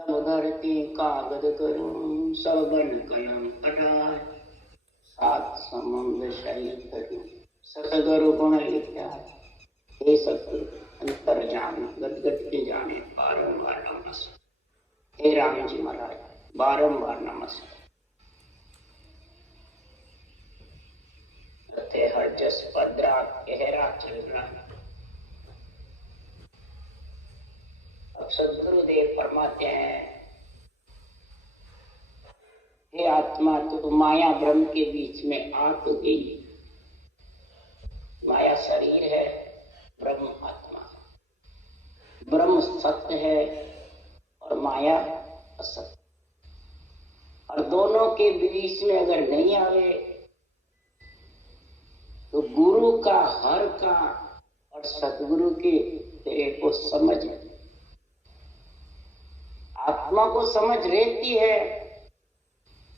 सब धरती कागज करूं, सब बन कलम कटाए, सात समुद्र शरीर करूं, सतगुरु गुण लिखा। हे सतगुरु अंतर जान गदगद के जाने, बारंबार नमस्कार। हे राम जी महाराज बारंबार नमस्कार। हर जस पदरा गहरा चल रहा। अब सदगुरुदेव फरमाते हैं, हे आत्मा तो माया ब्रह्म के बीच में आ तो गई। माया शरीर है, ब्रह्म आत्मा है। ब्रह्म सत्य है और माया असत्य। और दोनों के बीच में अगर नहीं आवे तो गुरु का हर का और सतगुरु के तेरे को समझ, आत्मा को समझ रहती है,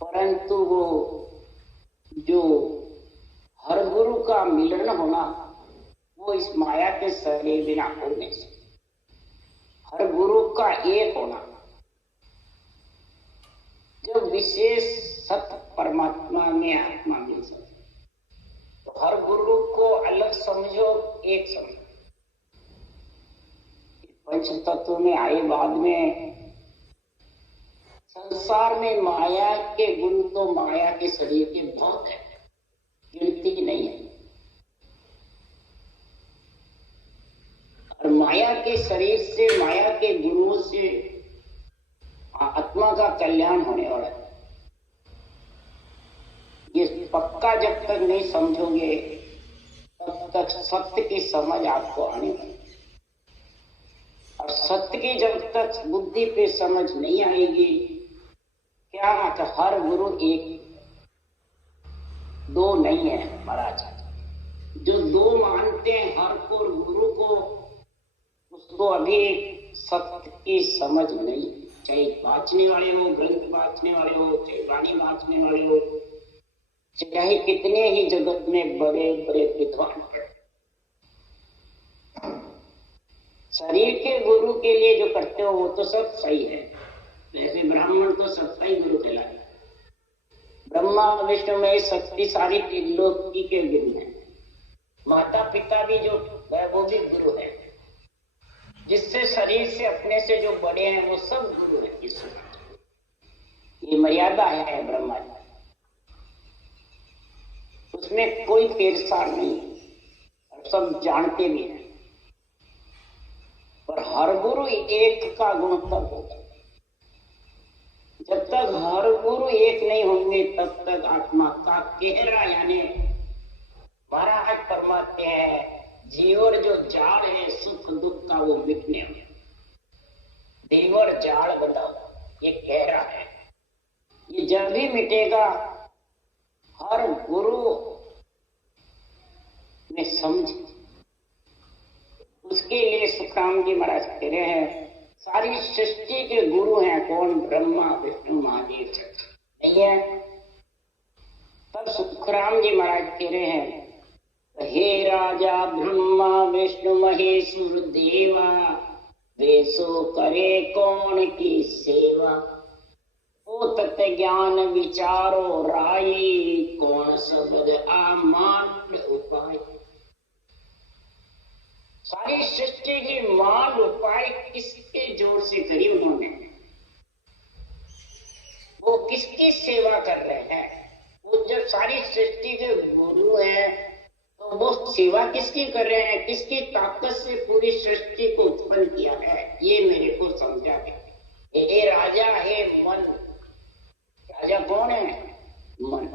परंतु वो जो हर गुरु का मिलन होना वो इस माया के सहे बिना हो नहीं सकता। हर गुरु का एक होना, जब विशेष सत्य परमात्मा में आत्मा मिल सकती, तो हर गुरु को अलग समझो, एक समझो। पंच तत्व में आए बाद में संसार में माया के गुरु तो माया के शरीर के बहुत है, गिनती नहीं है। और माया के शरीर से, माया के गुरुओं से आत्मा का कल्याण होने वाला है। ये पक्का जब तक नहीं समझोगे तब तक सत्य की समझ आपको आने वाली। और सत्य की जब तक बुद्धि पे समझ नहीं आएगी, क्या तो हर गुरु एक, दो नहीं है महाराज। जो दो मानते हैं हर को गुरु को, उसको अभी सत्य की समझ नहीं। चाहे बांचने वाले हो, ग्रंथ बांचने वाले हो, चाहे वाणी बांचने वाले हो, चाहे कितने ही जगत में बड़े बड़े विद्वान हैं, शरीर के गुरु के लिए जो करते हो वो तो सब सही है। वैसे ब्राह्मण तो सबका ही गुरु कहलाता है। ब्रह्मा विष्णु में शक्ति सारी त्रिलोकी के गुरु हैं। माता पिता भी जो है वो भी गुरु है। जिससे शरीर से अपने से जो बड़े हैं वो सब गुरु हैं। ये मर्यादा है ब्रह्मा जी, उसमें कोई फेरसार नहीं, और सब जानते भी हैं। पर हर गुरु एक का गुण तब होगा। जब तक हर गुरु एक नहीं होंगे तब तक आत्मा का गहरा, यानी महाराज फरमाते हैं, जीवर जो जाल है सुख दुख का वो मिटने हो। दीवर जाल बंधा, ये गहरा है। ये जब भी मिटेगा हर गुरु ने समझ। उसके लिए सुखराम जी महाराज कह रहे हैं, सारी सृष्टि के गुरु हैं कौन? ब्रह्मा विष्णु महादेव नहीं है। तब सुखराम जी महाराज कह रहे हैं, हे राजा ब्रह्मा विष्णु महेश्वर देवा, वेसो करे कौन की सेवा। ओ तत्व ज्ञान विचारो राई, कौन शब्द आमात्र उपाय। सारी सृष्टि की मान उपाय किसके जोर से करी उन्होंने? वो किसकी सेवा कर रहे हैं? वो जब सारी सृष्टि के गुरु हैं तो वो सेवा किसकी कर रहे हैं? किसकी ताकत से पूरी सृष्टि को उत्पन्न किया है, ये मेरे को समझा दे। हे राजा, हे मन। राजा कौन है? मन।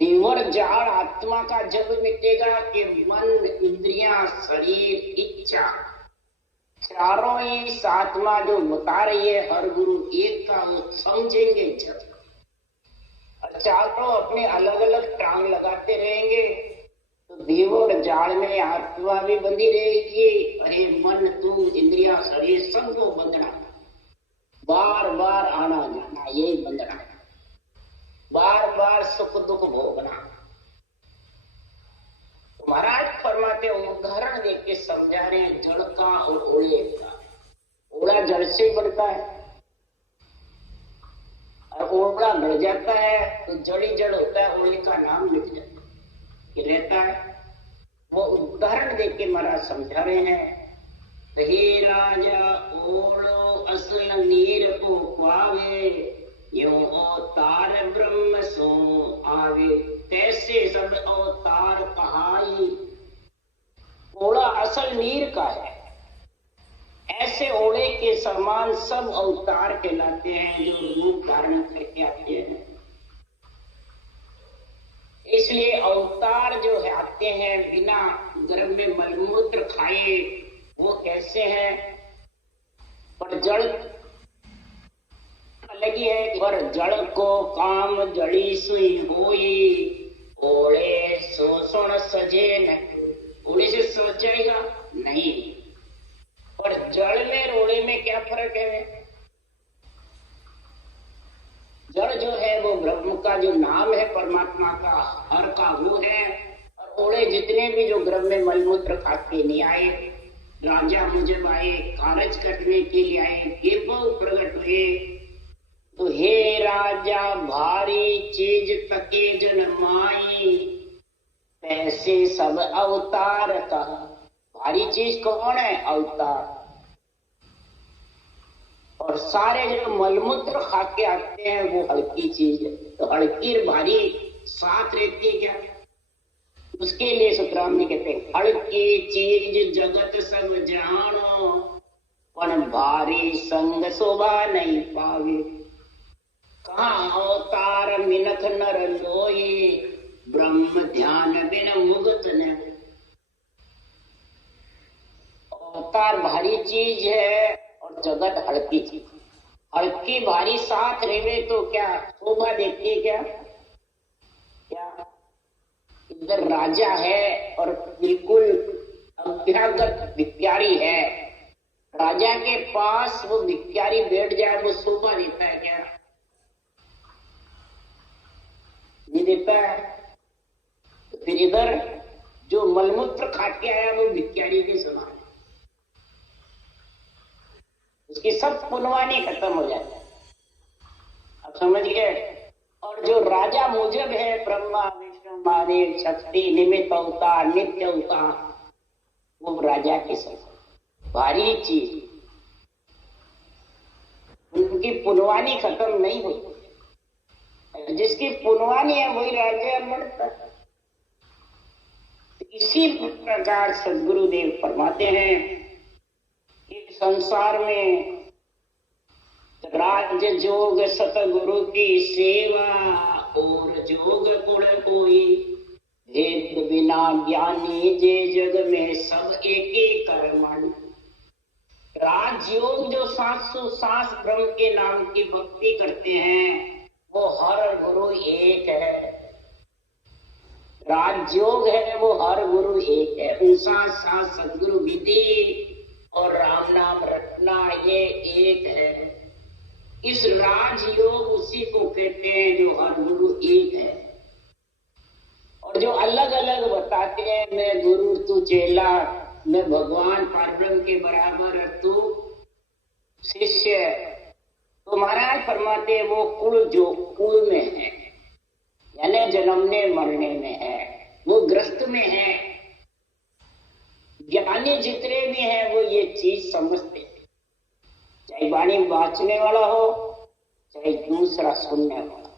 दीवर जाल आत्मा का जब मिटेगा कि मन, इंद्रियां, शरीर, इच्छा, चारों ही आत्मा जो बता रही है हर गुरु एक का, वो समझेंगे जब। और चारों अपने अलग अलग टांग लगाते रहेंगे तो दीवर जाल में आत्मा भी बंधी रहेगी। अरे मन, तू, इंद्रिया, शरीर सबको बंधना, बार बार आना जाना, यही बंधना, बार बार सुख दुख भोगना। तो महाराज फरमाते उदाहरण देके समझा रहे हैं, जड़ का और ओले का। ओला जड़ से बढ़ता है और ओड़ा बढ़ जाता है तो जड़ी जड़ होता है, ओले का नाम लिख जाता है, ये रहता है। वो उदाहरण देख के महाराज समझा रहे हैं, हे राजा ओलो असल नीर को पावे, यो अवतार ब्रह्म सो आवे, तैसे सब अवतार कहाई। ओड़ा असल नीर का है, ऐसे ओड़े के समान सब अवतार कहलाते हैं जो रूप धारण करके आते हैं। इसलिए अवतार जो है आते हैं बिना गर्भ में मलमूत्र खाए, वो कैसे हैं? पर जड़ अलग ही है। पर जड़ को काम जड़ी सुई होई, ओड़े शोषण सजे न। ओड़े से सोचेगा नहीं, और जड़ में रोड़े में क्या फर्क है? जड़ जो है वो ब्रह्म का जो नाम है, परमात्मा का, हर का वो है। और ओड़े जितने भी जो गर्भ में मलमूत्र खाते नहीं आए, राजा मुझे आए, कारज करने के लिए आए, ये बहुत प्रकट हुए। तो हे राजा भारी चीज तके जन्माई, ऐसे सब अवतार का। भारी चीज कौन है? अवतार। और सारे जो मलमूत्र खा के आते हैं वो हल्की चीज है। तो हल्की और भारी साथ रहती है क्या? उसके लिए सुखराम ने कहते हैं, हल्की चीज जगत सब जानो, पर भारी संग शोभा नहीं पावे। कहाँ अवतार मिनख नर लोई, ब्रह्म ध्यान बिन मुगत न। अवतार भारी चीज है और जगत हल्की चीज। हल्की भारी साथ रहे तो क्या शोभा देखती है? क्या क्या इधर राजा है और बिल्कुल अभ्यागत भिखारी है, राजा के पास वो भिखारी बैठ जाए, वो शोभा देता है क्या? नहीं देता है। तो फिर इधर जो मलमूत्र खा के आया वो भिखारी के समान, उसकी सब पुनवानी खत्म हो जाती है। अब समझ गए? और जो राजा मुजब है, ब्रह्मा विष्णु महादेव शक्ति निमित्त अवतार नित्य अवतार, वो राजा के समान भारी चीज, उनकी पुनवानी खत्म नहीं हुई। जिसकी पुनवानी है वही राजा बढ़ता है। इसी प्रकार सद्गुरुदेव फरमाते हैं, संसार में राज जोग सतगुरु की सेवा, और जोग गुण कोई, भेद बिना ज्ञानी जे जग में सब एक ही कर्मण। राजयोग जो 700 ब्रह्म के नाम की भक्ति करते हैं, वो हर गुरु एक है। राजयोग है वो हर गुरु एक है। उनसा साथ सदगुरु विधि और राम नाम रटना ये एक है। इस राजयोग उसी को कहते हैं जो हर गुरु एक है। और जो अलग अलग बताते हैं, मैं गुरु तू चेला, मैं भगवान परब्रह्म के बराबर, तू शिष्य, तो महाराज फरमाते वो कुल जो कुल में है, यानी जन्मने मरने में है, वो ग्रस्त में है। ज्ञानी जितने भी हैं वो ये चीज समझते हैं, चाहे वाणी बाँचने वाला हो चाहे दूसरा सुनने वाला।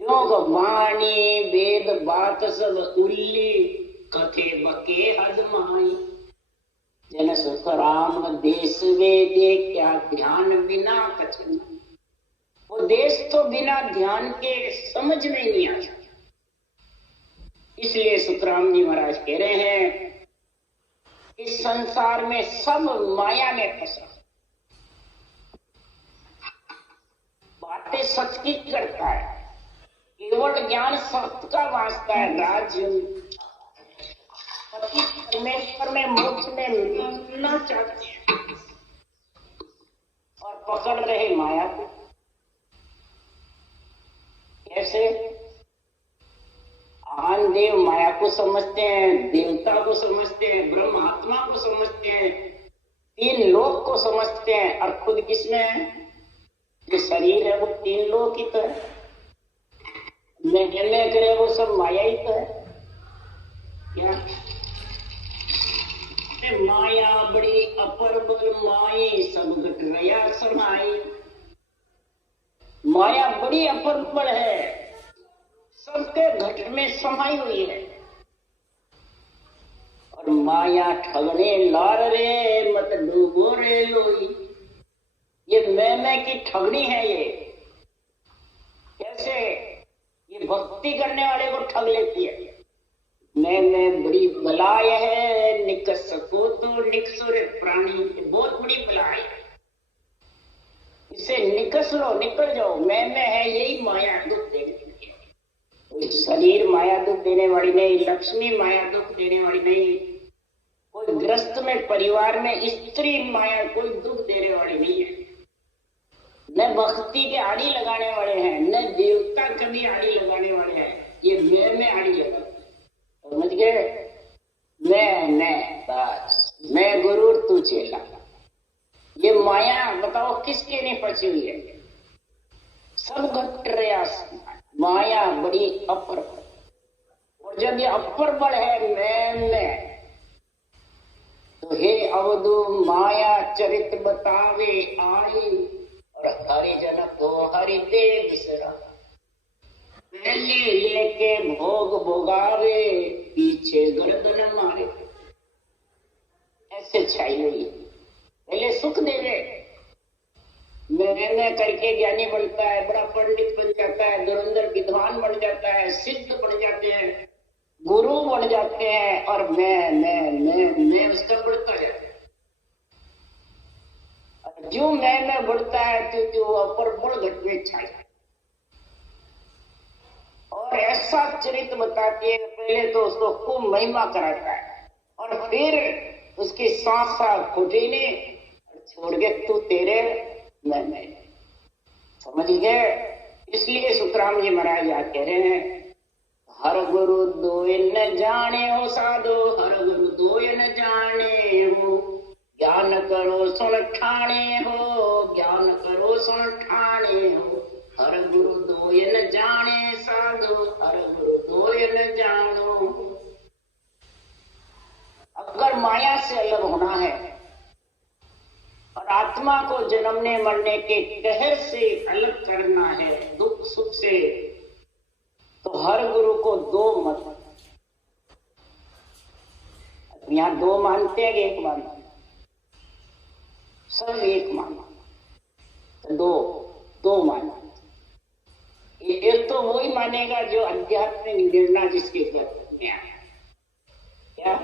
क्यों? वाणी वेद बात सब उल्ली, कथे बके हद माई। जन सुख राम देश वेदे, क्या ध्यान बिना कछन। वो देश तो बिना ध्यान के समझ में नहीं आता। इसलिए सुखराम जी महाराज कह रहे हैं, इस संसार में सब माया में फंसा, बातें सच की करता है, केवल ज्ञान सत्य का वास्ता है। राज्य परमेश्वर में मोक्ष में मिलना चाहते हैं और पकड़ रहे माया को। कैसे? आन देव माया को समझते हैं, देवता को समझते हैं, ब्रह्म आत्मा को समझते हैं, तीन लोक को समझते हैं और खुद किसमें है? जो शरीर है वो तीन लोक ही तो है। निर्णय करे वो सब माया ही तो है। क्या माया बड़ी अपरबल माई सब घट रया समाई। माया बड़ी अपरबल है, सबके घट में समाई हुई है। और माया ठगने लार रे मत डूबो रे लोई। ये मैं की ठगनी है। ये कैसे? ये भक्ति करने वाले को ठग लेती है। मैं बड़ी बलाय है, निकस सको तो निकसुर प्राणी। बहुत बड़ी बलाय है, इसे निकस लो, निकल जाओ। मैं है, यही माया दुख देने वाली है। शरीर माया दुख देने वाली नहीं, लक्ष्मी माया दुख देने वाली नहीं, कोई ग्रस्त में परिवार में स्त्री माया कोई दुख देने वाली नहीं है। न भक्ति के आड़ी लगाने वाले हैं, न देवता कभी आड़ी लगाने वाले हैं। ये मैं आड़ी लगा, समझ गए? मैं बस, मैं गुरु तू चेला। ये माया बताओ किसके नहीं पची हुई है? सब घट रहा। माया बड़ी अपर, और जब ये अपर बल है मैं, तो हे अवधु माया चरित बतावे आई। और हरि जन को हरि दे बिसरा। पहले लेके भोग भोगावे, पीछे गर्दन मारे। ऐसे छाई हुई। पहले सुख देवे, मैं करके ज्ञानी बनता है, बड़ा पंडित बन जाता है, धुरंधर विद्वान बन जाता है, सिद्ध बन जाते हैं, गुरु बन जाते हैं। और मैं उसका बढ़ता जाता है। जो मैं बढ़ता है तो अपर बड़ घट में छाया। और ऐसा चरित्र बताती है, पहले तो उसको खूब महिमा कराता है, और फिर उसकी सांस घुटीने छोड़ के तू तेरे मैं। समझ गए? इसलिए सुखराम जी महाराज याद कह रहे हैं, हर गुरु दोय न जाने हो साधो, हर गुरु दोय न जाने हो। ज्ञान करो सुन ठाणे हो, ज्ञान करो सुन ठाणे हो। हर गुरु दोय न जाने साधो, हर गुरु दोय न जानो। अगर माया से अलग होना है और आत्मा को जन्मने मरने के कहर से अलग करना है, दुख सुख से, तो हर गुरु को दो मत। यहां दो मानते हैं कि एक मानते हैं? सब एक माना, तो दो माना। एक तो वही मानेगा जो आध्यात्मिक निर्णा जिसके ऊपर में आया। क्या?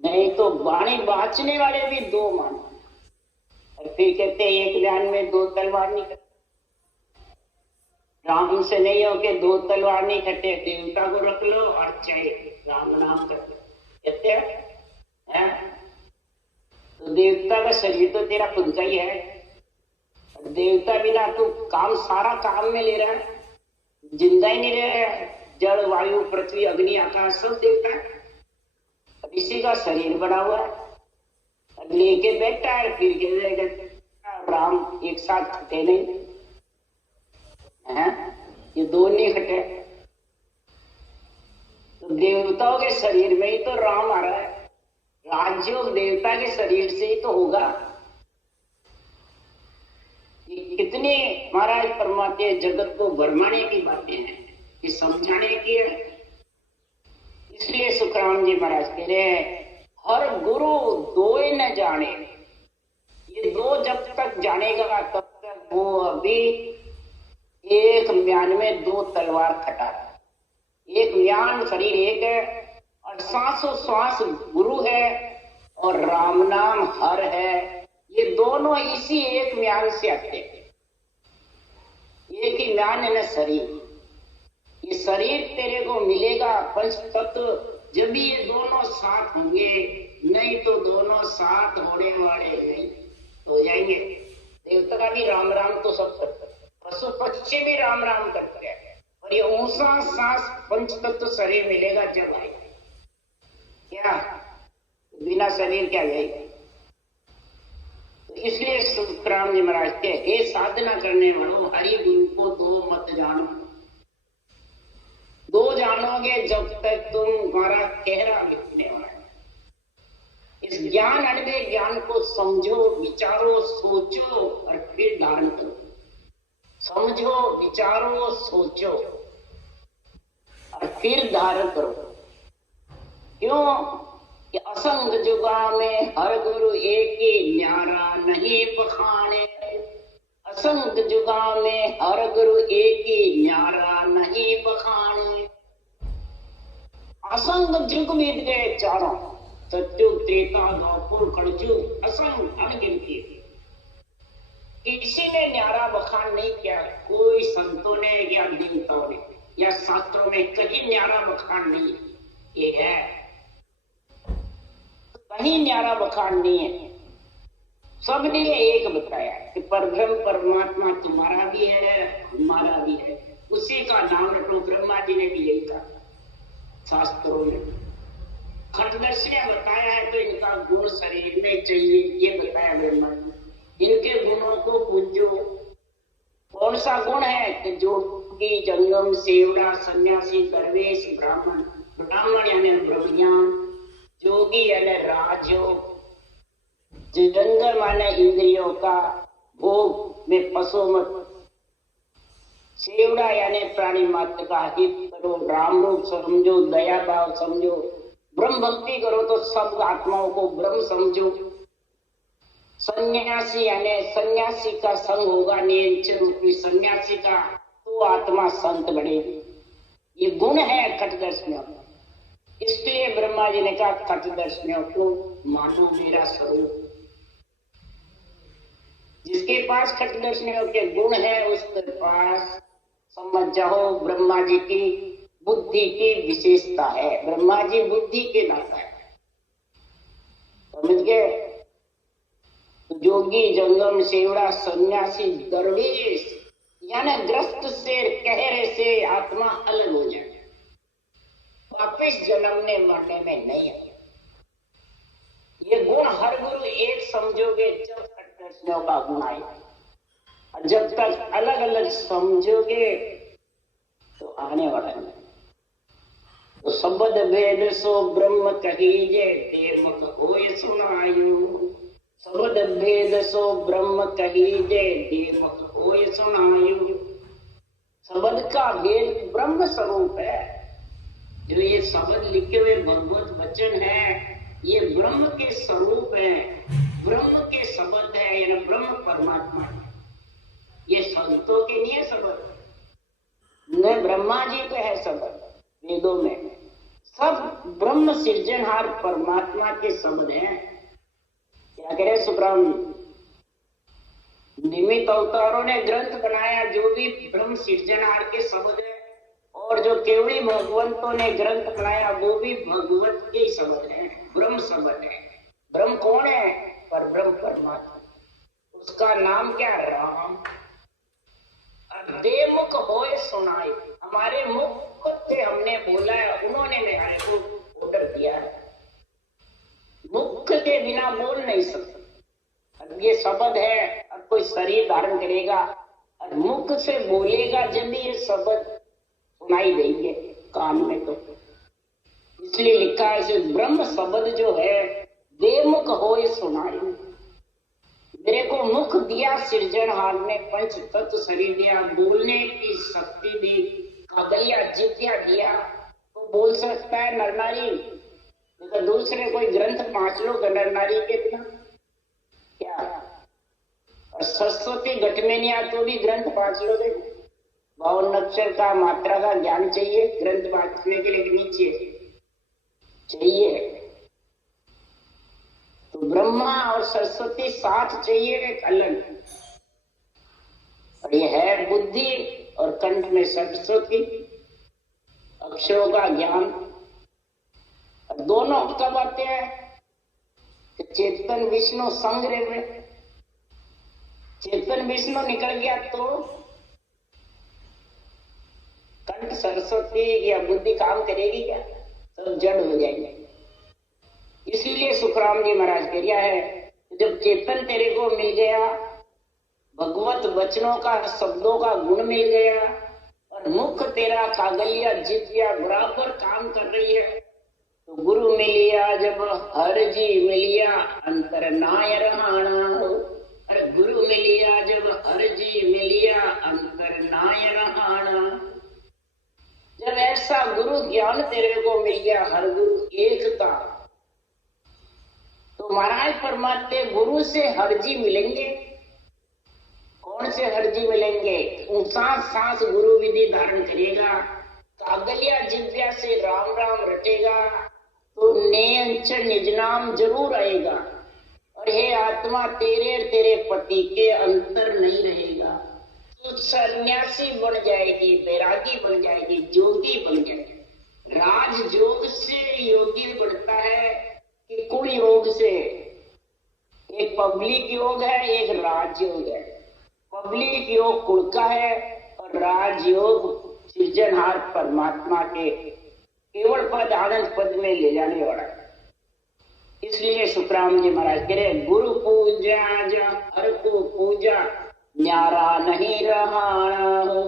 नहीं तो वाणी बाचने वाले भी दो माना। और फिर कहते हैं एक ध्यान में दो तलवार नहीं कटे। राम से नहीं हो के दो तलवार नहीं कटे, देवता को रख लो और चाहे राम नाम कर लो। कहते हैं तो देवता का शरीर तो तेरा खुद का ही है। देवता बिना तू काम सारा काम में ले रहा है, जिंदा ही नहीं रह रहा है। जल वायु पृथ्वी अग्नि आकाश सब देवता है। अब इसी का शरीर बना हुआ है, लेके बैठा है, फिर कह राम एक साथ खटे नहीं है, ये दो नहीं खटे। तो देवताओं के शरीर में ही तो राम आ रहा है, राजयोग देवता के शरीर से ही तो होगा। ये कितने महाराज परमात्मा जगत को भरमाने की बातें हैं, ये समझाने की है। इसलिए सुखराम जी महाराज कह रहे हैं, हर गुरु दोए न जाने। ये दो जब तक जानेगा तब तक वो अभी एक म्यान में दो तलवार खटा है। एक म्यान शरीर एक है, और सांसों सांस गुरु है, और राम नाम हर है। ये दोनों इसी एक म्यान से आते हैं। एक ही म्यान है ना शरीर। ये शरीर तेरे को मिलेगा पंच तत्व जब भी ये दोनों साथ होंगे, नहीं तो दोनों साथ होने वाले नहीं हो जाएंगे। देवता का भी राम राम तो सब करते हैं, पशु पक्षी भी राम राम करते हैं, और ये ऊंचा सांस पंच तत्व शरीर मिलेगा जब आएगा। क्या बिना शरीर क्या जाएगा? इसलिए सुखराम जी महाराज के हे साधना करने वालों, हरि गुरु को दो मत जानो। दो जानोगे जब तक तुम हमारा कहरा लिखने वाला है। इस ज्ञान अनुभव ज्ञान को समझो, विचारो, सोचो और फिर धारण करो। समझो, विचारो, सोचो और फिर धारण करो। क्यों कि असंग जुगा में हर गुरु एक ही न्यारा नहीं बखाने। असंग जुगा में हर गुरु एक ही न्यारा नहीं बखाने। असंग जुग बीत गए चारों, सत्युग, त्रेता, द्वापर, कलयुग, असंग अनगिनती। किसी ने न्यारा बखान नहीं किया, कोई संतों ने या देवताओं ने या शास्त्रों में कहीं न्यारा बखान नहीं है। ये है कहीं न्यारा बखान नहीं है। सबने एक बताया कि परब्रह्म परमात्मा तुम्हारा भी है, हमारा भी है, उसी का नाम रखो। ब्रह्मा जी ने भी यही कहा शास्त्रों में। खटदर्शी ने बताया है तो इनका गुण शरीर में चाहिए, ये बताया ब्रह्मा जी। इनके गुणों को पूजो। कौन सा गुण है कि जोगी, जंगम, सेवड़ा, सन्यासी, दरवेश, ब्राह्मण। ब्राह्मण यानी ब्रह्मज्ञान, जोगी यानी राजयोग, जंगम माने इंद्रियों का भोग में पशु मत, सेवड़ा यानी प्राणी मात्र का हित करो, राम रूप समझो, दया भाव समझो, ब्रह्म भक्ति करो तो सब आत्माओं को ब्रह्म समझो। सन्यासी यानी सन्यासी का संग होगा नियंत्रण रूपी सन्यासी का, तो आत्मा संत बढ़ेगी। ये गुण है खटदर्शियों का। इसलिए ब्रह्मा जी ने कहा खटदर्शियों को मानो मेरा स्वरूप। जिसके पास खटदर्शियों के गुण है उसके पास समझ जाओ ब्रह्मा जी की बुद्धि की विशेषता है। ब्रह्मा जी बुद्धि के दाता है, समझ गए। जोगी, जंगम, सेवड़ा, सन्यासी, दरवेश यानी ग्रस्त से, कहरे से आत्मा अलग हो जाए, वापिस जन्मने मरने में नहीं है। ये गुण हर गुरु एक समझोगे जब खटदर्शियों का गुण आएगा। जब तक अलग अलग समझोगे तो आने वाला नहीं। तो शब्द भेद सो ब्रह्म कहीजे, देवमुख होय सुनायो। शब्द भेद सो ब्रह्म कहीजे, देवमुख होय सुनायो। शब्द का भेद ब्रह्म स्वरूप है। जो ये शब्द लिखे हुए भगवत वचन है, ये ब्रह्म के स्वरूप है, ब्रह्म के शब्द है, यानी ब्रह्म परमात्मा है। ये संतों के लिए शब्द न, ब्रह्मा जी पे है शब्द। वेदों में सब ब्रह्म सृजनहार परमात्मा के शब्द हैं। क्या कह रहे सुखराम जी? निमित्त अवतारों ने ग्रंथ बनाया जो भी ब्रह्म सृजनहार के शब्द है, और जो केवड़ी भगवंतों ने ग्रंथ बनाया वो भी भगवत के शब्द है, ब्रह्म शब्द है। ब्रह्म कौन है? पर ब्रह्म परमात्मा। उसका नाम क्या? राम। देवमुख होए सुनाए, हमारे मुख से हमने बोला है, उन्होंने मेरे को ऑर्डर दिया है। मुख के बिना बोल नहीं सकते। अब ये शब्द है, अब कोई शरीर धारण करेगा और मुख से बोलेगा जब भी ये शब्द सुनाई देंगे कान में। तो इसलिए लिखा है ब्रह्म शब्द जो है देवमुख होए सुनाए। मेरे को मुख दिया सृजनहार ने, पंच तत्व शरीर दिया, बोलने की शक्ति दी, कागलिया जित्या दिया, तो बोल सकता है नर नारी। तो दूसरे कोई ग्रंथ 5 लोग नर नारी के बिना क्या? और सरस्वती घट में नहीं आ तो भी ग्रंथ 5 लोग है। 52 अक्षर का मात्रा का ज्ञान चाहिए ग्रंथ बांटने के लिए, नीचे चाहिए। तो ब्रह्मा और सरस्वती साथ चाहिए एक अलग। और ये है बुद्धि और कंठ में सरस्वती, अक्षरों का ज्ञान। और दोनों कब आते हैं? चेतन विष्णु संग्रह में। चेतन विष्णु निकल गया तो कंठ सरस्वती या बुद्धि काम करेगी क्या? सब जड़ हो जाएंगे। इसीलिए सुखराम जी महाराज कह रहा है कि जब चेतन तेरे को मिल गया, भगवत वचनों का, शब्दों का गुण मिल गया और मुख तेरा कागलिया जितिया बराबर काम कर रही है, तो गुरु मिलिया जब हर जी मिलिया अंतर नाय रहाना हो। अरे गुरु मिलिया जब हर जी मिलिया अंतर नाय रहाना। जब ऐसा गुरु ज्ञान तेरे को मिल गया, हर गुरु एक का, तो महाराज परमात्मा गुरु से हरजी मिलेंगे। कौन से हरजी मिलेंगे? सांस सांस गुरु विधि धारण करेगा, कागलिया जिव्या से राम राम रटेगा, तो नेंचर निज नाम जरूर आएगा। और हे आत्मा, तेरे पति के अंतर नहीं रहेगा, तो सन्यासी बन जाएगी, बैरागी बन जाएगी, जोगी बन जाएगी। राज योग से योगी बनता है कि कुल योग से? एक पब्लिक योग है, एक राज योग है। पब्लिक योग कुल का है और राज योग सृजनहार परमात्मा के केवल पद आनंद पद में ले जाने वाला है। इसलिए सुखराम जी महाराज कह रहे, गुरु पूजा जा हर को पूजा न्यारा नहीं रहाना हो।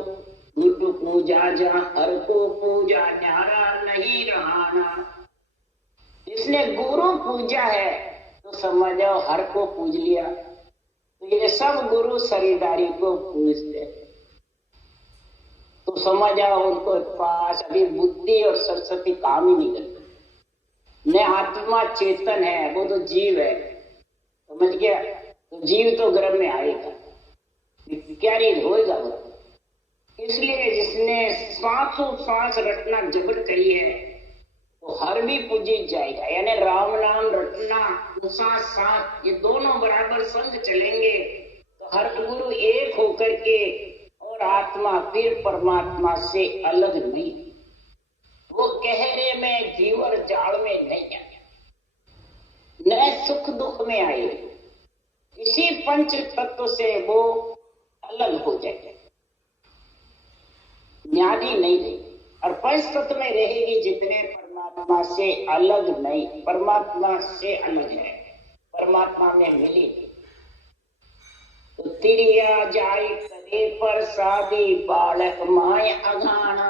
गुरु पूजा जा हर को पूजा न्यारा नहीं रहाना। इसने गुरु पूजा है तो समझ जाओ हर को पूज लिया। तो ये सब गुरु शरीरदारी को पूजते, तो समझ जाओ उनको पास अभी बुद्धि और सरस्वती काम ही नहीं करते। न आत्मा चेतन है, वो तो जीव है, समझ गया? तो जीव तो गर्भ में आएगा, क्या रीत होएगा वो। इसलिए जिसने सांसों सांस रटना जबर करी है, तो हर भी पूजी जाएगा। यानी राम नाम रटना, सांस सांस, ये दोनों बराबर संग चलेंगे तो हर गुरु एक होकर के, और आत्मा फिर परमात्मा से अलग नहीं। वो गहरे में जीवर जाल में नहीं आए, न सुख दुख में आए, इसी पंच तत्व से वो अलग हो जाए, न्यादी नहीं रही। और पंच तत्व में रहेगी जितने परमात्मा से अलग नहीं, परमात्मा से अलग है, परमात्मा में मिलेगी। तो तिरिया जाय करे पर शादी बालक माय अघाना।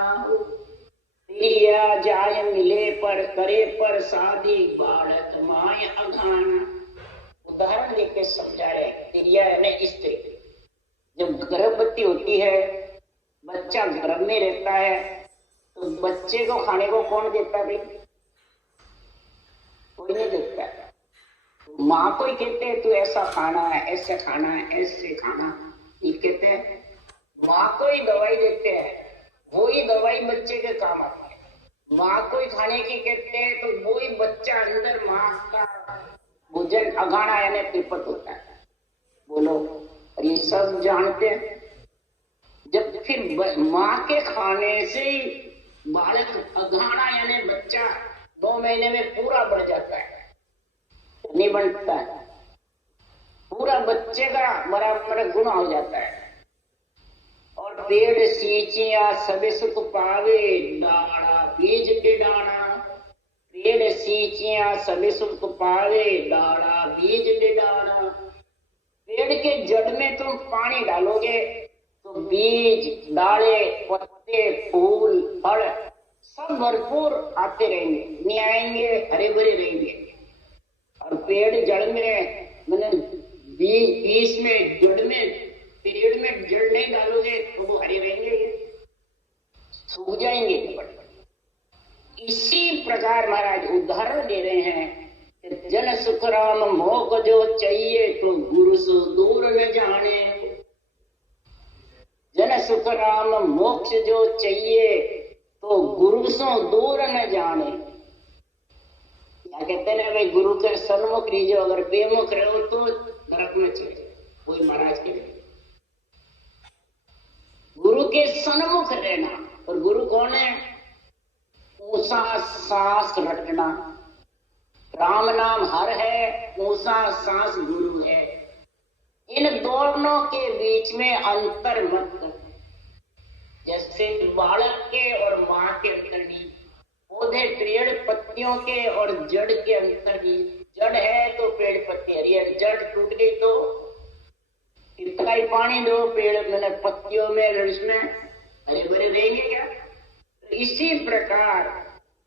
तिरिया जाय मिले पर करे पर शादी बालक माय अघाना। उदाहरण देके समझा रहे, तिरिया यानी स्त्री जब गर्भवती होती है, बच्चा गर्भ में रहता है, तो बच्चे को खाने को कौन देता है भाई? कोई नहीं देता है। माँ को ही कहते हैं तू ऐसा खाना है, ऐसे खाना है, ऐसे खाना, ये कहते हैं। माँ को ही दवाई देते हैं, वो ही दवाई बच्चे के काम आती है। माँ को ही खाने की कहते हैं, तो वो ही बच्चा अंदर माँ का भोजन अघाड़ा यानी पिपत होता है। बोलो, और ये सब जानते हैं। जब फिर माँ के खाने से ही बालक अघाड़ा यानी बच्चा 2 महीने में पूरा बढ़ जाता है, नहीं बनता है, पूरा बच्चे का बराबर गुना हो जाता है। और पेड़ सींचिया सबे सुख पावे, डाड़ा बीज डिडाना। पेड़ सींचिया सबे सुख पावे, डाड़ा बीज डिडाना। पेड़ के जड़ में तुम पानी डालोगे तो बीज, डाले, पत्ते, फूल, फल सब भरपूर आते रहेंगे, नहीं आएंगे, हरे भरे रहेंगे। और पेड़ जड़ में, मैंने बीज में, जड़ में, पेड़ में जड़ नहीं डालोगे तो वो हरे रहेंगे, सूख जाएंगे। इसी प्रकार महाराज उदाहरण दे रहे हैं, जन सुख राम मोह जो चाहिए तो गुरु से दूर न जाने। जन सुख राम मोक्ष जो चाहिए तो गुरु से दूर न जाने। क्या कहते हैं भाई, गुरु के सन्मुख लीजिए, अगर बेमुख रहो तो नरक में चले। कोई महाराज के गुरु के सन्मुख रहना। और गुरु कौन है? ऊषा सांस रटना। राम नाम हर है, ऊषा सांस गुरु है। इन दोनों के बीच में अंतर मत कर। जैसे बालक के और माँ के अंतर नहीं, पौधे पेड़ पत्तियों के और जड़ के अंतर ही, जड़ है तो पेड़ पत्ती हरी है, जड़ टूट गई तो कितना ही पानी दो पेड़ मैंने पत्तियों में इसमें हरे भरे रहेंगे क्या? इसी प्रकार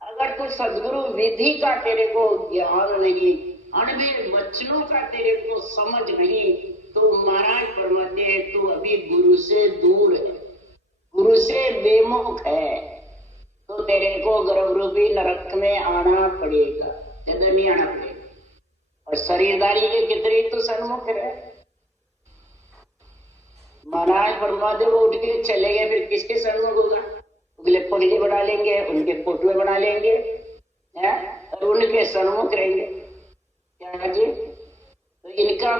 अगर तू सदगुरु विधि का तेरे को ज्ञान नहीं, अणबे वचनों का तेरे को समझ नहीं, तो महाराज फरमाते हैं तू अभी गुरु से दूर है, गुरु से बेमुख है, तो तेरे को गर्भरूपी नरक में आना पड़ेगा, ज्यादा नहीं आना पड़ेगा। और शरीरदारी के कितने तो सन्मुख रहे। महाराज फरमाते वो उठ के चले गए, फिर किसके सन्मुख होगा? उगले पगली बना लेंगे, उनके फोटुए बना लेंगे है? और उनके सन्मुख रहेंगे क्या जी? तो इनका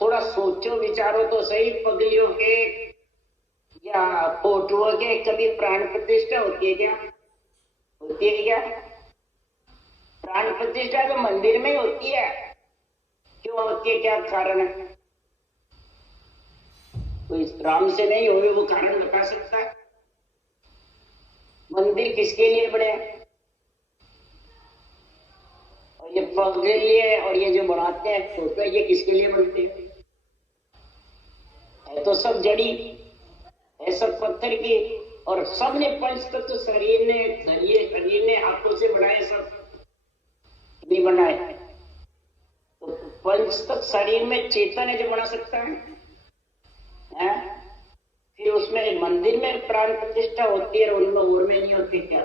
थोड़ा सोचो विचारो तो सही। पगलियों के या फोटुओं के कभी प्राण प्रतिष्ठा होती है क्या? होती है क्या? प्राण प्रतिष्ठा तो मंदिर में ही होती है। क्यों होती है? क्या कारण है? कोई राम से नहीं हुए वो कारण बता सकता है? मंदिर किसके लिए बने? और ये पगले और ये जो बनाते हैं फोटो, ये किसके लिए बनते हैं? है तो सब जड़ी है, सब पत्थर की, और सब ने पंचतत्व शरीर ने हाथों से बनाए, सब नहीं बनाए। तो पंचतत्व शरीर में चेतन है जो बना सकता है? फिर उसमें मंदिर में प्राण प्रतिष्ठा होती है और उनमें और में नहीं होती क्या?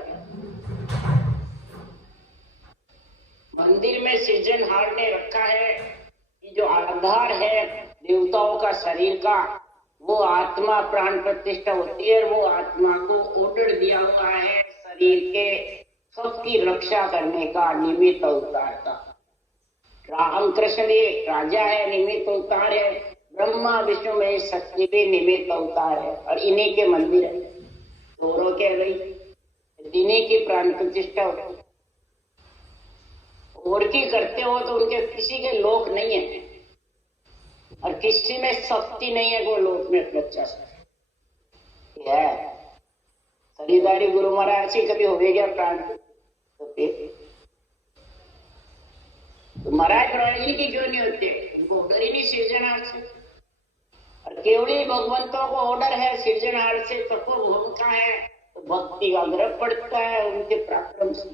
मंदिर में सृजनहार ने रखा है कि जो आधार है देवताओं का शरीर का, वो आत्मा प्राण प्रतिष्ठा होती है, और वो आत्मा को ऑर्डर दिया हुआ है शरीर के सबकी रक्षा करने का, निमित्त अवतार का। राम कृष्ण भी राजा है, निमित्त अवतार है, ब्रह्मा विष्णु में शक्ति भी निमित्त अवतार है, और इन्हीं के मंदिर है। चोरों के गई इन्हीं की प्राण प्रतिष्ठा होती है। और की करते हो तो उनके किसी के लोक नहीं है, और किसी में शक्ति नहीं है वो लोक में बच्चा है। शरीरदारी गुरु महाराज से कभी हो गया प्राण तो महाराज इनकी क्यों नहीं होते? उनको डर ही नहीं सृजनहार से। और केवली भगवंतों को ऑर्डर है सृजनहार से, तपोभूम का है, तो भक्ति का ग्रह पड़ता है उनके पराक्रम से।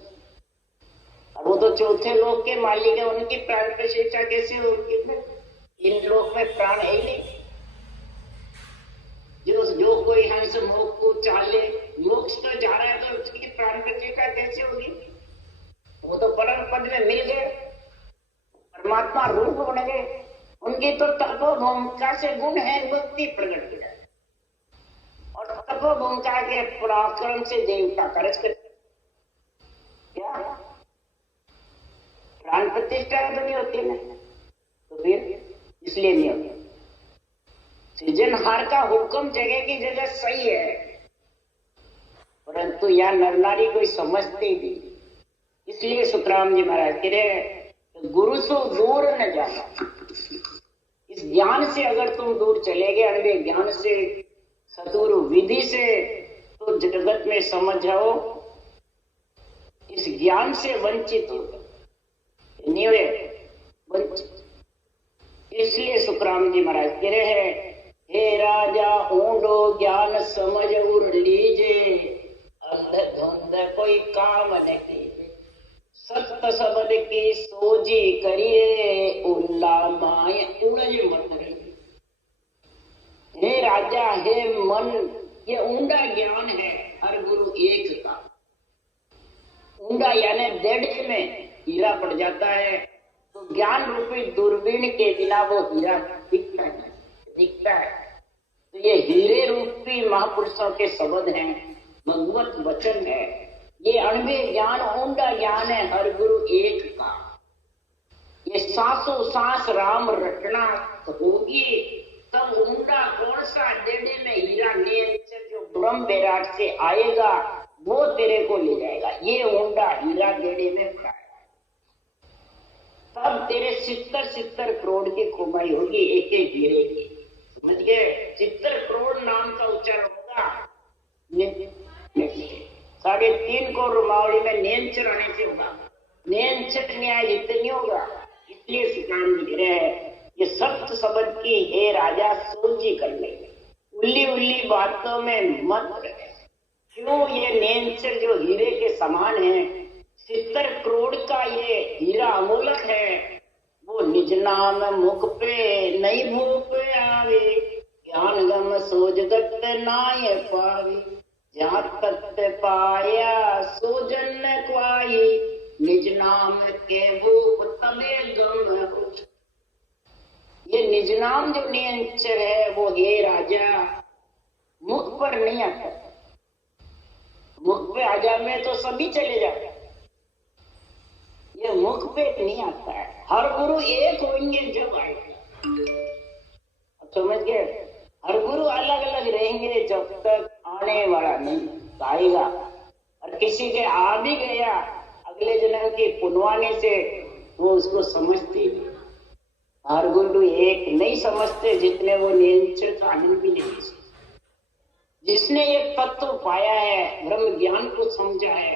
और वो तो चौथे लोक के मालिक है, उनकी प्राण प्रतिष्ठा कैसे होगी? इन लोक में प्राण है ही नहीं। जो कोई हंस मोक्ष को चाले, मोक्ष तो जा रहा है, तो उसकी प्राण प्रतिष्ठा कैसे होगी? वो तो परम पद में मिल गए, परमात्मा रूप बन गए। उनकी तो तपोभूमिका से गुण है भक्ति प्रकट किया, और तपोभूमिका के पराक्रम से देवता खर्च करते क्या? प्राण प्रतिष्ठा तो नहीं होती ना, तो फिर इसलिए नहीं होती। सृजनहार का हुक्म जगह की जगह सही है, परंतु यह नर नारी कोई समझते ही नहीं। इसलिए सुखराम जी महाराज कह रहे गुरु से दूर न जाना। इस ज्ञान से अगर तुम दूर चले गए, अनवे ज्ञान से, सतुरु विधि से, तो जगत में समझ जाओ इस ज्ञान से वंचित हो नहीं हुए, वंचित। इसलिए सुखराम जी महाराज कह रहे हैं, हे राजा ऊंडो ज्ञान समझ उड़ लीजे, अंध धुंध कोई काम नहीं, सत्य शब्द की सोजी करिए, उल्ला माय उड़ज मत रही। हे राजा, हे मन, ये ऊंडा ज्ञान है हर गुरु एक का। ऊंडा यानी देड़ में हीरा पड़ जाता है, तो ज्ञान रूपी दूरबीन के बिना वो हीरा दिखता है। तो ये हीरे रूपी महापुरुषों के शब्द हैं, भगवत वचन है। ये अणवे ज्ञान ऊंडा ज्ञान है हर गुरु एक का। ये सांसों सांस राम रटना होगी, तब ऊंडा कौन सा डेढ़े में हीरा नेचर जो ब्रह्म विराट से आएगा वो तेरे को ले जाएगा। ये ऊंडा हीरा डेढ़े में पड़ा है, तब तेरे 70 करोड़ की कमाई होगी एक एक हीरे की। समझ गए? 70 करोड़ नाम का उच्चारण होगा। 3.5 करोड़ रुमावली में नेंचर आने से होगा, नेंचर न्याय जितने नहीं होगा। इसलिए सिद्धांत लिख रहे हैं ये सप्त शब्द की हे राजा सोची कर ले, उल्ली उल्ली बातों में मत रहे। क्यों? ये नेंचर जो हीरे के समान है, 70 करोड़ का ये हीरा अमूलक है, वो निज नाम मुख पे नहीं भूप आवे, ज्ञान गम सोजगत नाय पावे, जहाँ तक पाया सोजन क्वाई, निज नाम के भूप तबे गम हो। ये निज नाम जो नेंचर है वो हे राजा मुख पर नहीं आता। मुख पे आ जाए तो सभी चले जाते, ये मुख पे नहीं आता है। हर गुरु एक होंगे जब आएगा, समझ गए? हर गुरु अलग अलग रहेंगे जब तक आने वाला नहीं आएगा। और किसी के आ भी गया अगले जन्म के पुनवाने से, वो उसको समझते नहीं। हर गुरु एक नहीं समझते जितने वो नेंचर का आनंद भी नहीं सकते। जिसने ये तत्व पाया है, ब्रह्म ज्ञान को समझा है,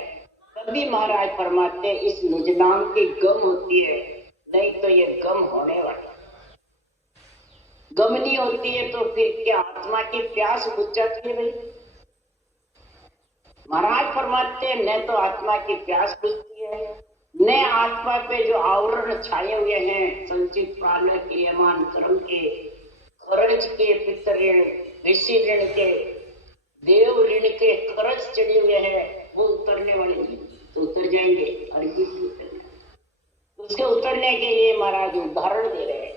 तभी महाराज फरमाते इस निज नाम की गम होती है, नहीं तो ये गम होने वाला। गम नहीं होती है तो फिर क्या आत्मा की प्यास बुझ जाती है भाई? महाराज फरमाते न तो आत्मा की प्यास बुझती है, न आत्मा पे जो आवरण छाए हुए हैं संचित प्राण क्रियमान कर्म के, खर्च के, पितृ ऋण, ऋषि ऋण के, देव ऋण के खर्च चढ़े हुए हैं, वो उतरने वाले नहीं, तो उतर जाएंगे। हर किसी उतरने, उसके उतरने के लिए महाराज उदाहरण दे रहे हैं।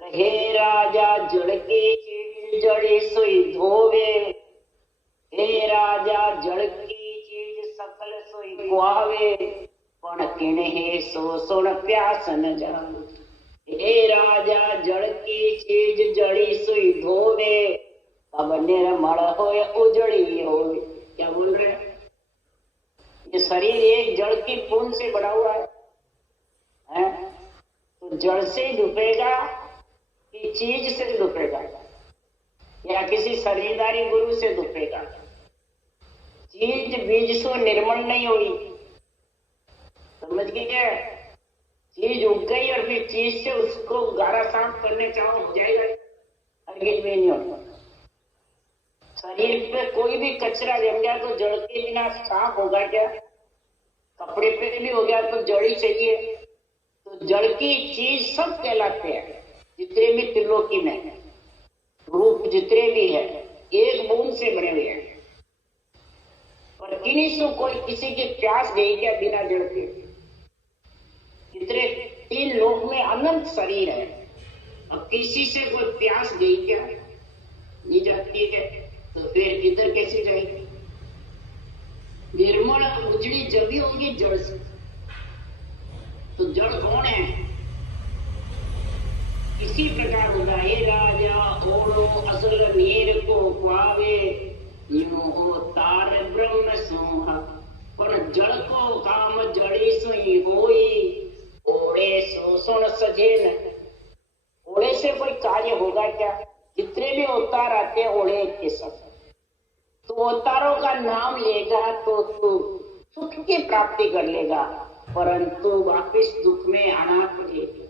हे राजा जड़ की जड़ी सुई धोवे, हे राजा जड़ की चीज सकल सुई कुआवे, पण किन्हे सो सुन प्यास न जावे। हे राजा जड़ की चीज जड़ी सुई धोवे, अब निर्मल होए उजड़ी होए। क्या बोल रहे हैं? ये शरीर एक जड़ की बूंद से बना हुआ है? तो जड़ से डूबेगा कि चीज से डूबेगा, या किसी शरीरदारी गुरु से डूबेगा? चीज बीज से निर्मल नहीं हुई, समझ गए? चीज उग गई और फिर चीज से उसको गारा साफ करने चाहो हो जाएगा? हरगिज भी नहीं होता। शरीर पे कोई भी कचरा जम गया तो जड़ के बिना साफ होगा क्या? कपड़े पे भी हो गया तो जड़ ही चाहिए। तो जड़ की चीज सब कहलाते हैं, जितने भी त्रिलोकी में रूप जितने भी है एक बूंद से बने हुए हैं। और किन्हीं से कोई किसी की प्यास गई क्या बिना जड़ के? जितने 3 लोक में अनंत शरीर है, अब किसी से कोई प्यास गई क्या? नहीं जाती है, तो फिर इधर कैसे जाएगी? निर्मल उजड़ी जभी होगी जड़ से। तो जड़ कौन है? इसी प्रकार होगा, हे राजा ओढ़ो असुर नीर को पावे, यूं हो तार ब्रह्म सोहा, पर जड़ को काम जड़ी सुई होई, ओढ़े सो सुन सजे न। ओढ़े से कोई कार्य होगा क्या? जितने भी अवतार आते हैं ओढ़े के सब, तो अवतारों का नाम लेगा तो तू सुख की प्राप्ति कर लेगा, परंतु वापिस दुख में आना पड़ेगा।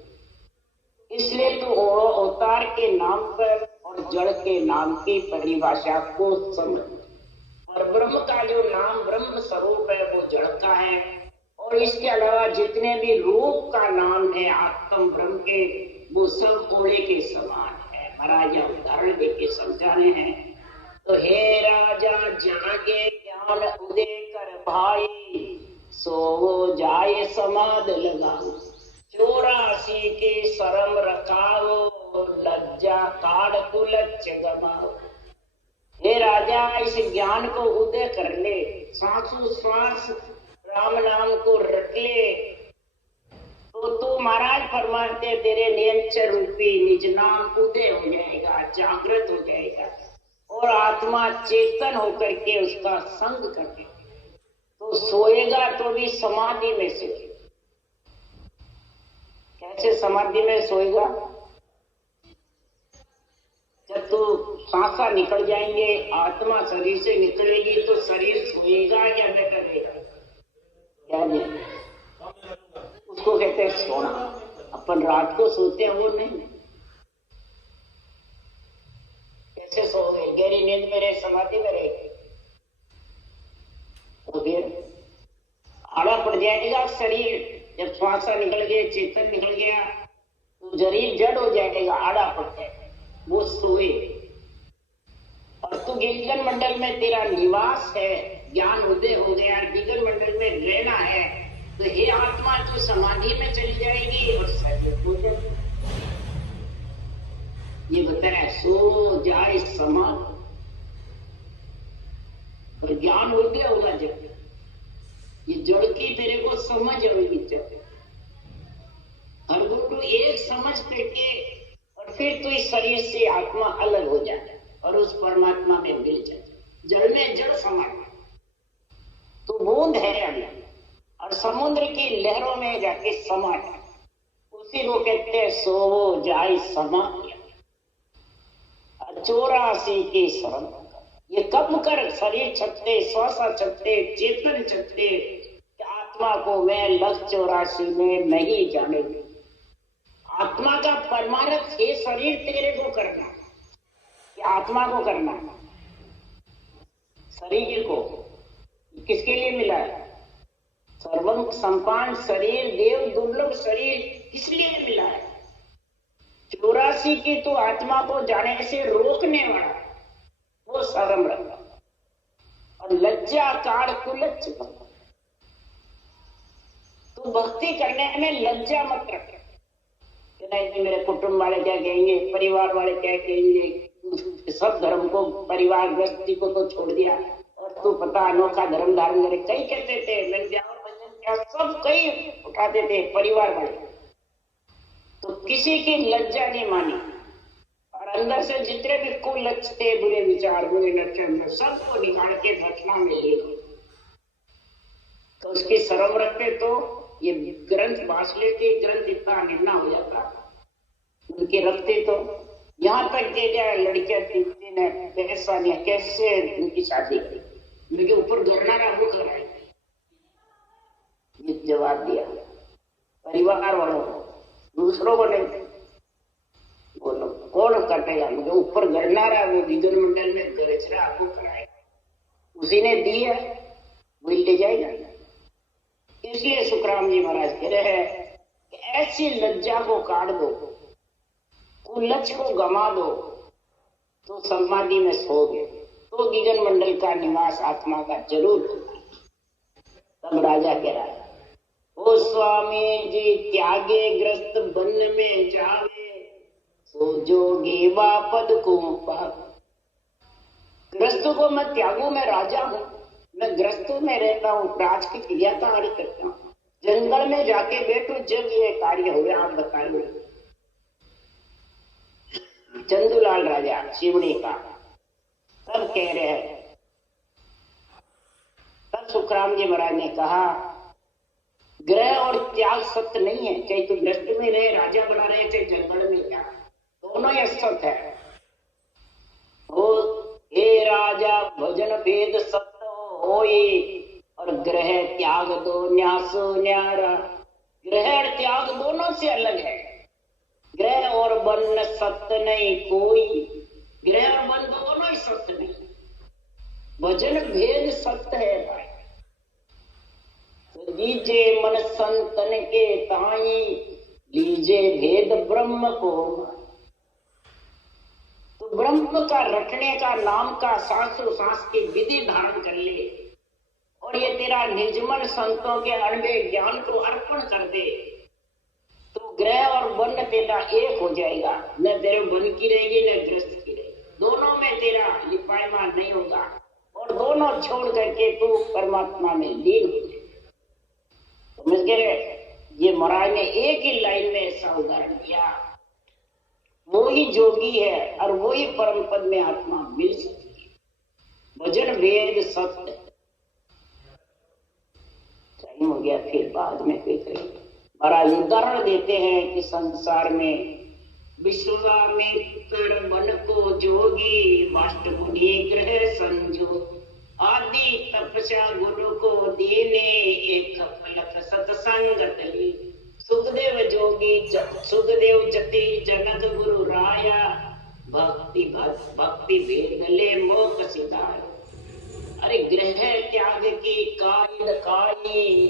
इसलिए तू अवतार के नाम पर और जड़ के नाम की परिभाषा को समझ। और ब्रह्म का जो नाम ब्रह्म स्वरूप है वो जड़ का है, और इसके अलावा जितने भी रूप का नाम है आत्म ब्रह्म के, वो सब ओढ़े के समान है। महाराज उदाहरण देके समझा रहे हैं। तो हे राजा जागे ज्ञान उदय कर भाई, सो जाए समाध लगाओ, 84 के शर्म रखाओ, लज्जा काढ़ कुलच्छ गमाओ। हे राजा इस ज्ञान को उदय कर ले, सांसों श्वास राम नाम को रट ले, तो तू महाराज फरमाते तेरे नेंचर रूपी निज नाम उदय हो जाएगा, जागृत हो जाएगा, और आत्मा चेतन होकर के उसका संग करे। तो सोएगा तो भी समाधि में सोएगा। कैसे समाधि में सोएगा? जब तू सांसा निकल जाएंगे, आत्मा शरीर से निकलेगी तो शरीर सोएगा या बैठेगा? क्या जी? उसको कहते हैं सोना। अपन रात को सोते हैं, वो नहीं। कैसे सोओगे? गहरी नींद में रहे, समाधि में रहे तो फिर आड़ा पड़ जाएगा शरीर। जब श्वास निकल गया, चेतन निकल गया तो शरीर जड़ हो जाएगा, आड़ा पड़ जाएगा, वो सोए। और तू गगन मंडल में तेरा निवास है, ज्ञान उदय हो गया, गगन मंडल में रहना है, तो हे आत्मा तू समाधि में चली जाएगी और शरीर हो जाएगा। ये बता रहा है सो जाए समाधि, और ज्ञान उदय होगा जब ये जड़ की तेरे को समझ आएगी। जब हर गुरु एक समझ करके और फिर तो इस शरीर से आत्मा अलग हो जाए और उस परमात्मा में मिल जाए। जड़ में जड़ समा तो बूंद है अभी, और समुद्र की लहरों में जाके समा जाए, उसी को कहते हैं सो जाए समा। 84 की शरण ये कब कर शरीर छत्ते, श्वासा छत्ते, चेतन छत्ते, आत्मा को मैं लक्ष्य 84 में नहीं जानेगी। आत्मा का परमार्थ ये शरीर तेरे को करना, या आत्मा को करना? शरीर को किसके लिए मिला है? सर्वं संपान शरीर, देव दुर्लभ शरीर किस लिए मिला है? 84 की तो आत्मा को जाने से रोकने वाला वो शर्म रखा, और लज्जा कार कुलच्च। तो भक्ति करने में लज्जा मत रख कि नहीं मेरे कुटुंब वाले क्या कहेंगे, परिवार वाले क्या कहेंगे। सब धर्म को, परिवार गृहस्थी को तो छोड़ दिया और तू पता अनोखा धर्म धारण करे। कई कहते थे लज्जा और भजन क्या, सब कई उठाते थे परिवार वाले, तो किसी की लज्जा नहीं मानी। और अंदर से जितने भी कुलच्छ थे, बुरे विचार, बुरे लक्षण, सबको निकाल के घटना में ले गए। तो उसकी शर्म रखते तो ये ग्रंथ बांस लेके, ग्रंथ इतना निम्ना हो जाता, उनके रखते तो यहाँ तक के क्या लड़कियां थी ने पैसा नहीं, कैसे उनकी शादी की, उनके ऊपर गरना लागू कराए। ये जवाब दिया परिवार वालों को, दूसरों को नहीं। बोलो कौन कटेगा? मुझे ऊपर गरना रहा, वो गगन मंडल में गरजरा आपको कराए, उसी ने दी है, वो ले जाएगा। इसलिए सुखराम जी महाराज कह रहे हैं कि ऐसी लज्जा को काट दो, कुलच्छ को गमा दो, तो समाधि में सोगे तो गगन मंडल का निवास आत्मा का जरूर होगा। तब राजा कह रहा है, ओ स्वामी जी त्यागे ग्रस्त वन में जावे, सो जोगी वापद को पावे। ग्रस्त को मैं त्यागू, मैं राजा हूं, मैं ग्रस्तों में रहता हूँ, राज की क्रिया कार्य करता हूँ, जंगल में जाके बैठू जब ये कार्य हुए। आप बताइए चंदूलाल राजा शिवनी का, तब कह रहे हैं, तब सुखराम जी महाराज ने कहा ग्रह और त्याग सत्य नहीं है। चाहे तो ग्रस्त में रहे, राजा बना रहे, चाहे जंगल में जा, दोनों ही सत्य है। ओ हे राजा भजन भेद सत्य होई, और ग्रह त्याग दो न्यासो न्यारा। ग्रह और त्याग दोनों से अलग है। ग्रह और वन सत्य नहीं कोई, ग्रह और वन दोनों ही सत्य नहीं, भजन भेद सत्य है भाई। तो लीजे मन संतन के ताई, लीजे भेद ब्रह्म को। तो ब्रह्म का रटने का, नाम का सांसों सांस की विधि धारण कर ले, और ये तेरा निर्जमन संतों के अनबे ज्ञान को अर्पण कर दे, तो ग्रह और वन तेरा एक हो जाएगा। न तेरे वन की रहेगी न ग्रस्त की रहेगी, दोनों में तेरा लिपायमान नहीं होगा, और दोनों छोड़ करके तू परमात्मा में लीन हो जाएगा। समझ गए? ये महाराज ने एक ही लाइन में ऐसा उदाहरण दिया। वो ही जोगी है और वो ही परम पद में आत्मा मिल सकती है। भजन वेद सत्य। टाइम हो गया, फिर बाद में फिर करेंगे। महाराज उदाहरण देते हैं कि संसार में विश्वामित्र मन को जोगी, वाष्ट मुनि ग्रह संजो, आदि तपस्या गुरु को दीने, एक फलक सत्संगत ली। सुखदेव जोगी सुखदेव जति जनक गुरु राया, भक्ति भेद ले मोक्ष सिधाया। अरे ग्रह त्याग की काई,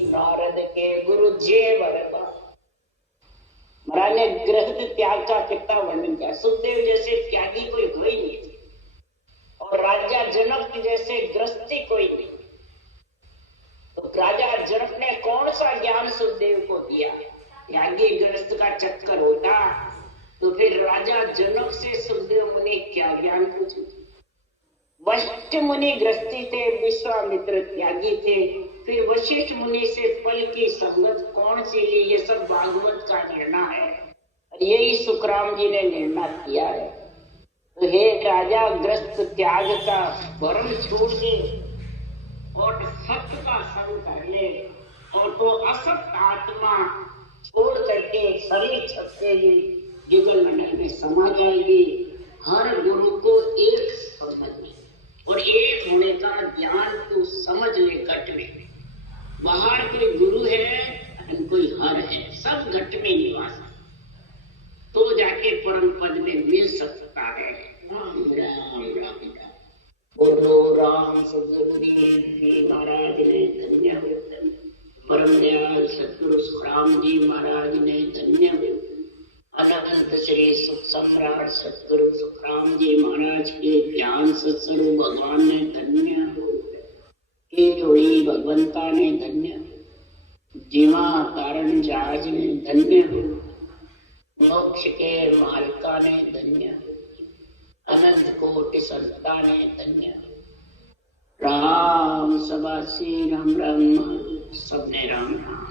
नारद के गुरु जेवर बा। महाराज ने ग्रह त्याग का कितना वर्णन किया। सुखदेव जैसे त्यागी कोई हो ही नहीं, और राजा जनक जैसे ग्रस्ती कोई नहीं। तो राजा जनक ने कौन सा ज्ञान सुखदेव को दिया? त्यागी ग्रस्त का चक्कर होता तो फिर राजा जनक से सुखदेव मुनि क्या ज्ञान पूछे? वशिष्ठ मुनि ग्रस्ती थे, विश्वामित्र त्यागी थे, फिर वशिष्ठ मुनि से फल की संगत कौन सी ली? ये सब भागवत का निर्णय है, और यही सुखराम जी ने निर्णय किया है। तो हे राजा, ग्रस्त त्याग का भ्रम छोड़ दे और सत्य का संग कर ले, और तो असत आत्मा छोड़ करके शरीर छपते ही जुगल मंडल में समा जाएगी। हर गुरु को एक समझ में और एक होने का ज्ञान तो समझ ले। घट में बाहर कोई गुरु है, कोई हर है, सब घट में निवास, तो जाके परम पद में मिल सकता है। राम राम राम बोलो राम। सदगुरु महाराज ने धन्य, परम दयाल सतगुरु सुखराम जी महाराज ने धन्य, अनंत श्री सुख सम्राट सतगुरु सुखराम जी महाराज के ज्ञान सत्स्वरूप भगवान ने धन्य, के जोड़ी भगवंता ने धन्य, जीवा कारण जहाज ने धन्य, मोक्ष के मालिका ने धन्य, अनंत कोटि संता ने धन्य। राम सबासी राम राम, सबने राम राम।